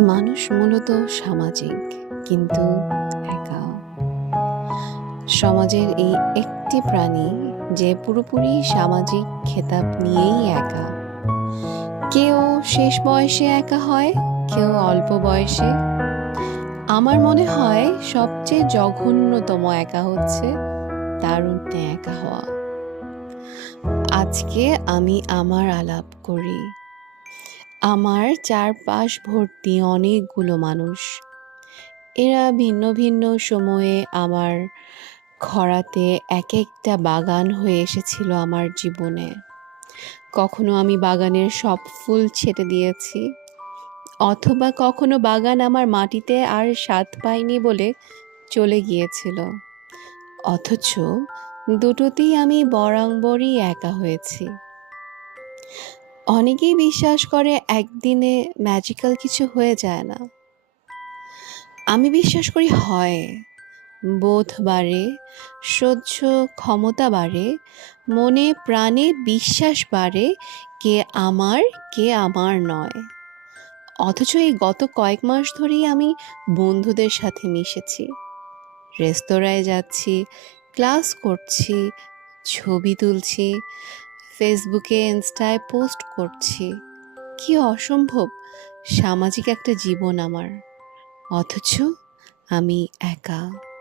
মানুষ মূলত সামাজিক, কিন্তু একা। সমাজের এই একটি প্রাণী যে পুরোপুরি সামাজিক খেতাব নিয়েই একা। কেউ শেষ বয়সে একা হয়, কেউ অল্প বয়সে। আমার মনে হয় সবচেয়ে জঘন্যতম একা হচ্ছে তারুণ্যে একা হওয়া। আজকে আমি আমার আলাপ করি। আমার চারপাশ ভর্তি অনেকগুলো মানুষ। এরা ভিন্ন ভিন্ন সময়ে আমার খরাতে এক একটা বাগান হয়ে এসেছিল আমার জীবনে। কখনো আমি বাগানের সব ফুল ছেটে দিয়েছি, অথবা কখনো বাগান আমার মাটিতে আর স্বাদ পায়নি বলে চলে গিয়েছিল। অথচ দুটোতেই আমি বরাবরই একা হয়েছি। অনেকেই বিশ্বাস করে একদিনে ম্যাজিক্যাল কিছু হয়ে যায় না। আমি বিশ্বাস করি হয়। বোধ বাড়ে, সহ্য ক্ষমতা বাড়ে, মনে প্রাণে বিশ্বাস বাড়ে, কে আমার কে আমার নয়। অথচ এই গত কয়েক মাস ধরেই আমি বন্ধুদের সাথে মিশেছি, রেস্তোরাঁয় যাচ্ছি, ক্লাস করছি, ছবি তুলছি, ফেসবুকে ইনস্টায় পোস্ট করছি। কি অসম্ভব সামাজিক একটা জীবন আমার, অথচ আমি একা।